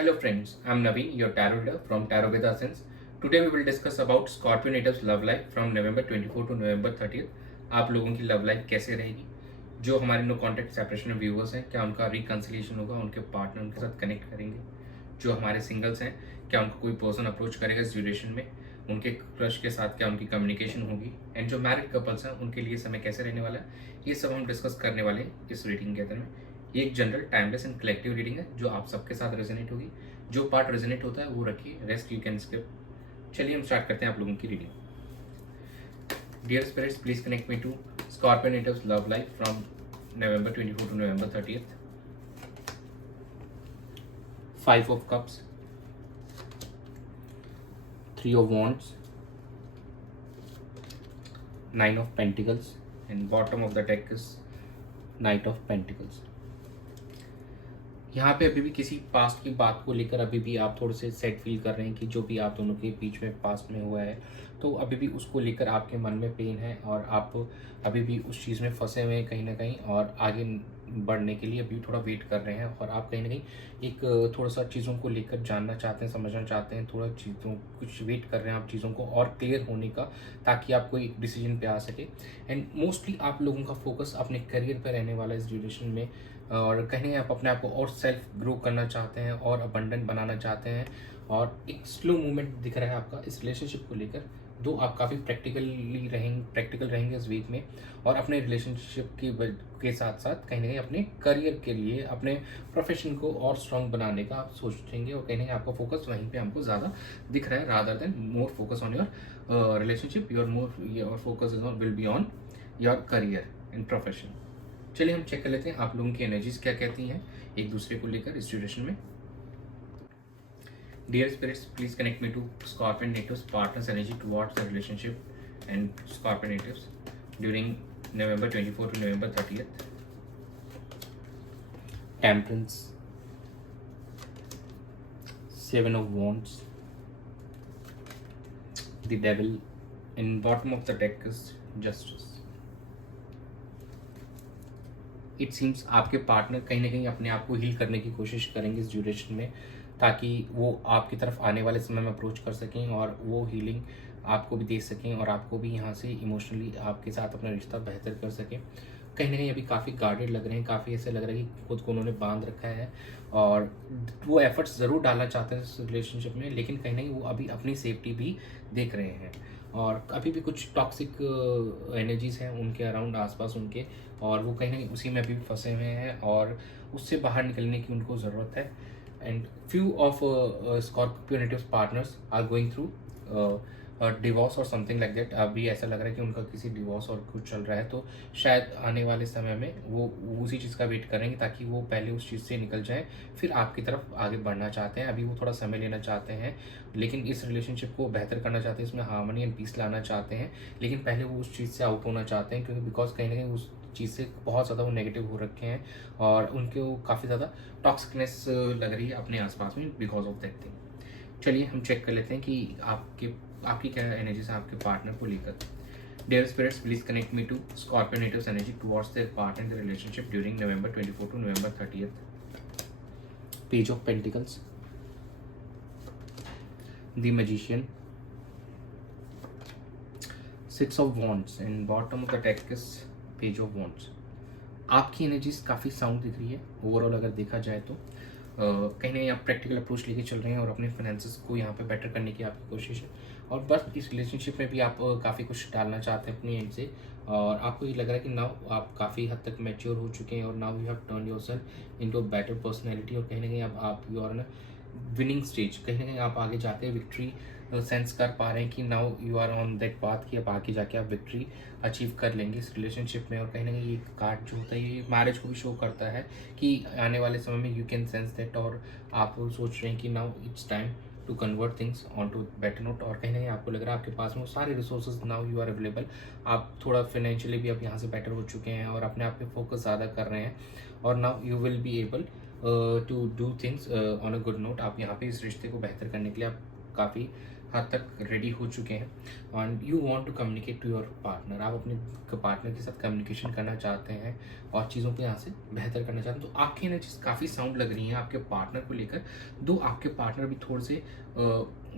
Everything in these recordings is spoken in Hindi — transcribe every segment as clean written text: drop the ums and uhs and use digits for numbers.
Hello friends, I'm Naveen, your tarot reader from Tarot with Ascens. Today we will discuss about Scorpio natives love life from November 24 to November 30th. आप लोगों की लव लाइफ कैसे रहेगी? जो हमारे नो कॉन्टेक्ट सेपरेशन व्यूवर्स हैं, क्या उनका रिकन्सिलिएशन होगा? उनके पार्टनर उनके साथ कनेक्ट करेंगे? जो हमारे सिंगल्स हैं, क्या उनको कोई पर्सन अप्रोच करेगा इस ड्यूरेशन में? उनके क्रश के साथ क्या उनकी कम्युनिकेशन होगी? एंड जो मैरिड कपल्स हैं उनके लिए समय कैसे रहने वाला है, ये सब हम डिस्कस करने वाले हैं इस रीडिंग के अंदर में। ये एक general timeless and collective reading है जो आप सबके साथ रेजोनेट होगी। जो पार्ट रेजोनेट होता है वो रखिए, रेस्ट यू कैन स्किप। चलिए हम स्टार्ट करते हैं आप लोगों की reading. Dear spirits, please connect me to Scorpio natives love life from November 24 to November 30th. 5 of Cups, 3 of Wands, 9 of Pentacles, and bottom of the deck is Knight of Pentacles. यहाँ पे अभी भी किसी पास्ट की बात को लेकर अभी भी आप थोड़े से सैड फील कर रहे हैं कि जो भी आप दोनों के बीच में पास्ट में हुआ है, तो अभी भी उसको लेकर आपके मन में पेन है और आप अभी भी उस चीज़ में फंसे हुए हैं कहीं ना कहीं, और आगे बढ़ने के लिए अभी थोड़ा वेट कर रहे हैं। और आप कहीं ना कहीं एक थोड़ा सा चीज़ों को लेकर जानना चाहते हैं, समझना चाहते हैं, थोड़ा चीज़ों कुछ वेट कर रहे हैं आप चीज़ों को और क्लियर होने का, ताकि आप कोई डिसीजन पे आ सके। एंड मोस्टली आप लोगों का फोकस अपने करियर पर रहने वाला इस ड्यूरेशन में, और कहीं आप अपने आप को और सेल्फ ग्रो करना चाहते हैं और अबंडेंट बनाना चाहते हैं, और एक स्लो मूवमेंट दिख रहा है आपका इस रिलेशनशिप को लेकर। दो आप काफ़ी प्रैक्टिकल रहेंगे इस वीक में, और अपने रिलेशनशिप के साथ साथ कहीं ना कहीं अपने करियर के लिए, अपने प्रोफेशन को और स्ट्रांग बनाने का आप सोचेंगे, और कहीं ना कहीं आपका फोकस वहीं पे हमको ज़्यादा दिख रहा है, rather than more focus on your relationship. Your focus will be on your career and profession. चलिए हम चेक कर लेते हैं आप लोगों की एनर्जीज क्या कहती हैं एक दूसरे को लेकर इस ड्यूरेशन में। Dear spirits, please connect me to Scorpion natives partners energy towards the relationship and Scorpion natives during November 24 to November 30th. Temperance, 7 of Wands, the Devil, and bottom of the deck is Justice. It seems आपके पार्टनर कहीं ना कहीं अपने आप को हील करने की कोशिश करेंगे इस ड्यूरेशन में, ताकि वो आपकी तरफ आने वाले समय में अप्रोच कर सकें और वो हीलिंग आपको भी दे सकें, और आपको भी यहाँ से इमोशनली आपके साथ अपना रिश्ता बेहतर कर सकें। कहीं ना कहीं अभी काफ़ी गार्डेड लग रहे हैं, काफ़ी ऐसे लग रहा है कि खुद को उन्होंने बांध रखा है, और वो एफर्ट्स ज़रूर डालना चाहते हैं इस रिलेशनशिप में, लेकिन कहीं ना कहीं वो अभी अपनी सेफ्टी भी देख रहे हैं, और अभी भी कुछ टॉक्सिक एनर्जीज हैं उनके अराउंड आसपास उनके, और वो कहीं ना कहीं उसी में अभी भी फंसे हुए हैं, और उससे बाहर निकलने की उनको ज़रूरत है। And few of Scorpio natives partners are going through divorce और समथिंग लाइक दैट। अभी ऐसा लग रहा है कि उनका किसी डिवोर्स और कुछ चल रहा है, तो शायद आने वाले समय में वो उसी चीज़ का वेट करेंगे, ताकि वो पहले उस चीज़ से निकल जाएं, फिर आपकी तरफ आगे बढ़ना चाहते हैं। अभी वो थोड़ा समय लेना चाहते हैं, लेकिन इस रिलेशनशिप को बेहतर करना चाहते हैं, इसमें हार्मनी एंड पीस लाना चाहते हैं, लेकिन पहले वो उस चीज़ से आउट होना चाहते हैं, क्योंकि बिकॉज कहीं ना कहीं उस चीज़ से बहुत ज़्यादा वो नेगेटिव हो रखे हैं, और उनको काफ़ी ज़्यादा टॉक्सिकनेस लग रही है अपने आसपास में बिकॉज ऑफ दैट थिंग। चलिए हम चेक कर लेते हैं कि आपकी क्या एनर्जी है आपके पार्टनर को लेकर। Dear spirits, please connect me to Scorpio natives energy towards their partner in the relationship during November 24 to November 30th. Page of pentacles, the magician, 6 of Wands, and bottom of the deck is Page of Wands. आपकी एनर्जीज काफ़ी साउंड दिख रही है ओवरऑल अगर देखा जाए तो। कहीं ना कहीं आप प्रैक्टिकल अप्रोच लेके चल रहे हैं, और अपने फाइनेंसेस को यहाँ पे बेटर करने की आपकी कोशिश है, और बस इस रिलेशनशिप में भी आप काफ़ी कुछ डालना चाहते हैं अपनी एंड से, और आपको ये लग रहा है कि नाउ आप काफ़ी हद तक मैच्योर हो चुके हैं, और now you have turn yourself into a better personality, और कहीं ना कहीं अब आप यू आर विनिंग स्टेज, कहीं ना कहीं आप आगे जाते हैं विक्ट्री सेंस कर पा रहे हैं कि now you are on that path, कि अब आगे जाके आप विक्ट्री अचीव कर लेंगे इस रिलेशनशिप में। और कहीं ना कहीं ये कार्ड जो होता है ये मैरिज को भी शो करता है कि आने वाले समय में यू कैन सेंस दैट, और आप सोच रहे हैं कि now it's time to convert things on to better note, और कहीं ना कहीं आपको लग रहा है आपके पास में वो सारे resources now you are available. आप थोड़ा फाइनेंशियली भी आप यहाँ से बेटर हो चुके हैं, और अपने आप पे फोकस ज़्यादा कर रहे हैं, और now you will be able to do things on a good note. आप यहाँ पे इस रिश्ते को बेहतर करने के लिए आप काफ़ी हद तक रेडी हो चुके हैं and you want to communicate to your partner. आप अपने पार्टनर के साथ कम्युनिकेशन करना चाहते हैं और चीज़ों को यहाँ से बेहतर करना चाहते हैं। तो आपकी एनर्जीज काफ़ी साउंड लग रही हैं आपके पार्टनर को लेकर। दो आपके पार्टनर भी थोड़े से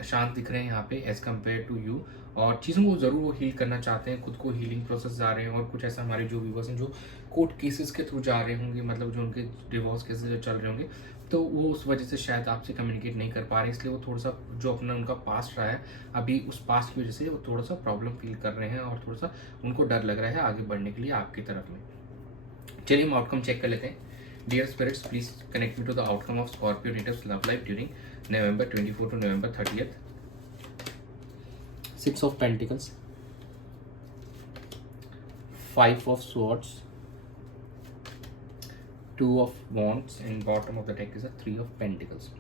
शांत दिख रहे हैं यहाँ पे एज कम्पेयर टू यू, और चीज़ों को ज़रूर वो हील करना चाहते हैं, खुद को हीलिंग प्रोसेस जा रहे हैं। और कुछ ऐसा हमारे जो व्यूवर्स हैं जो कोर्ट केसेस के थ्रू जा रहे होंगे, मतलब जो उनके डिवोर्स केसेस जो चल रहे होंगे, तो वो उस वजह से शायद आपसे कम्युनिकेट नहीं कर पा रहे, इसलिए वो थोड़ा सा जो अपना उनका पास्ट रहा है अभी उस पास्ट की वजह से वो थोड़ा सा प्रॉब्लम फील कर रहे हैं और थोड़ा सा उनको डर लग रहा है आगे बढ़ने के लिए आपकी तरफ में। चलिए हम आउटकम चेक कर लेते हैं। Dear spirits, please connect me to the outcome of Scorpio natives love life during November 24 to November 30th. 6 of Pentacles, 5 of Swords, 2 of Wands, and bottom of the deck is a 3 of Pentacles.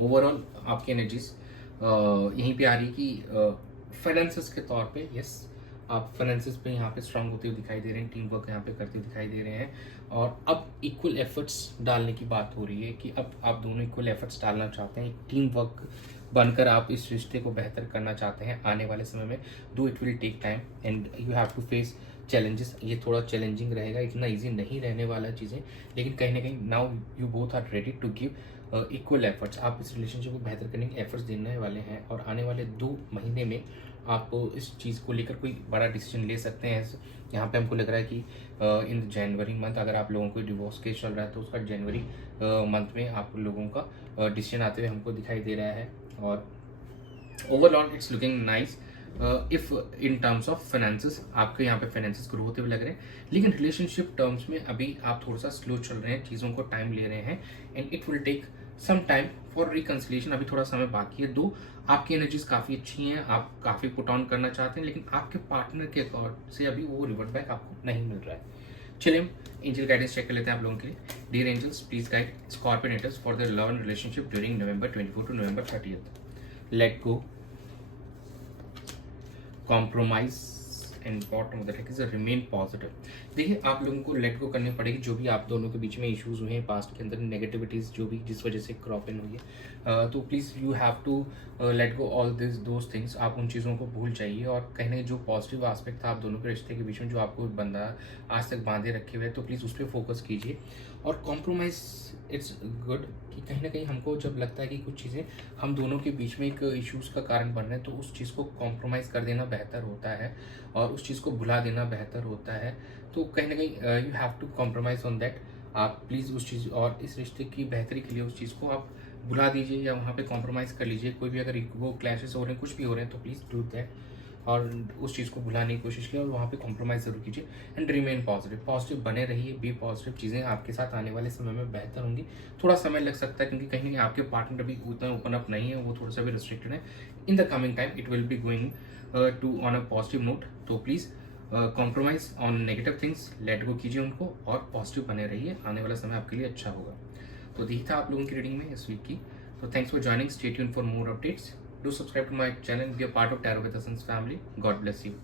Overall आपकी एनर्जीज यहीं पे आ रही कि फाइनेंसेस के तौर पे यस आप फाइनेंसेस पे यहाँ पे स्ट्रांग होते हुए दिखाई दे रहे हैं, टीम वर्क यहाँ पे करते हुए दिखाई दे रहे हैं, और अब इक्वल एफर्ट्स डालने की बात हो रही है कि अब आप दोनों इक्वल एफर्ट्स डालना चाहते हैं, टीम वर्क बनकर आप इस रिश्ते को बेहतर करना चाहते हैं आने वाले समय में। Though it will take time and you have to face challenges. ये थोड़ा चैलेंजिंग रहेगा, इतना ईजी नहीं रहने वाला चीज़ें, लेकिन कहीं ना कहीं now you both are ready to give equal efforts. आप इस रिलेशनशिप को बेहतर करने के एफर्ट्स देने वाले हैं और आने वाले 2 महीने में आप इस चीज़ को लेकर कोई बड़ा डिसीजन ले सकते हैं। यहाँ पे हमको लग रहा है कि इन जनवरी मंथ अगर आप लोगों को डिवोर्स केस चल रहा है तो उसका जनवरी मंथ में आप लोगों का डिसीजन आते हुए हमको दिखाई दे रहा है। और overall it's looking nice if in terms of finances आपके यहाँ पे फाइनेंसेस ग्रो होते हुए लग रहे हैं, लेकिन रिलेशनशिप टर्म्स में अभी आप थोड़ा सा स्लो चल रहे हैं, चीज़ों को टाइम ले रहे हैं and it will take some time for reconciliation. अभी थोड़ा समय बाकी है। 2 आपकी एनर्जीज काफ़ी अच्छी हैं, आप काफ़ी पुट ऑन करना चाहते हैं, लेकिन आपके पार्टनर के अकॉर्ड से अभी वो रिवर्ट बैक आपको नहीं मिल रहा है। चलिए हम एंजल गाइडेंस चेक कर लेते हैं आप लोगों के लिए। Dear angels, please guide Scorpio natives for their love and relationship during November 24 to November 30th. Let go, compromise and bottom of the deck is remain positive. देखिए आप लोगों को लेट गो करनी पड़ेगी जो भी आप दोनों के बीच में इश्यूज हुए हैं पास्ट के अंदर, नेगेटिविटीज जो भी जिस वजह से क्रॉप इन हुई है, तो please you have to let go all those things. आप उन चीज़ों को भूल जाइए और कहीं ना जो पॉजिटिव एस्पेक्ट था आप दोनों के रिश्ते के बीच में जो आपको बंदा आज तक बांधे रखे हुए, तो प्लीज़ उस पर फोकस कीजिए। और कॉम्प्रोमाइज़ इट्स गुड कि कहीं ना कहीं हमको जब लगता है कि कुछ चीज़ें हम दोनों के बीच में एक इश्यूज़ का कारण बन रहे हैं, तो उस चीज़ को कॉम्प्रोमाइज़ कर देना बेहतर होता है और उस चीज़ को भुला देना बेहतर होता है। तो कहीं ना कहीं you have to compromise on that. आप प्लीज़ उस चीज़ और इस रिश्ते की बेहतरी के लिए उस चीज़ को आप भुला दीजिए या वहाँ पे कॉम्प्रोमाइज़ कर लीजिए। कोई भी अगर वो क्लैशेस हो रहे हैं, कुछ भी हो रहे हैं, तो प्लीज़ डू दैट और उस चीज़ को भुलाने की कोशिश कीजिए और वहाँ पे कॉम्प्रोमाइज़ जरूर कीजिए एंड रिमेन पॉजिटिव। पॉजिटिव बने रहिए, बी पॉजिटिव। चीज़ें आपके साथ आने वाले समय में बेहतर होंगी। थोड़ा समय लग सकता है क्योंकि कहीं ना कहीं आपके पार्टनर अभी उतना ओपन अप नहीं है, वो थोड़ा सा भी रिस्ट्रिक्टेड है। In the coming time it will be going to on a positive note. तो please compromise on negative things, let go कीजिए उनको और पॉजिटिव बने रहिए। आने वाला समय आपके लिए अच्छा होगा। तो यही था आप लोगों की रीडिंग में इस वीक की। So thanks for joining. Stay tuned for more updates. Do subscribe to my channel. Be a part of Tarot with Essence family. God bless you.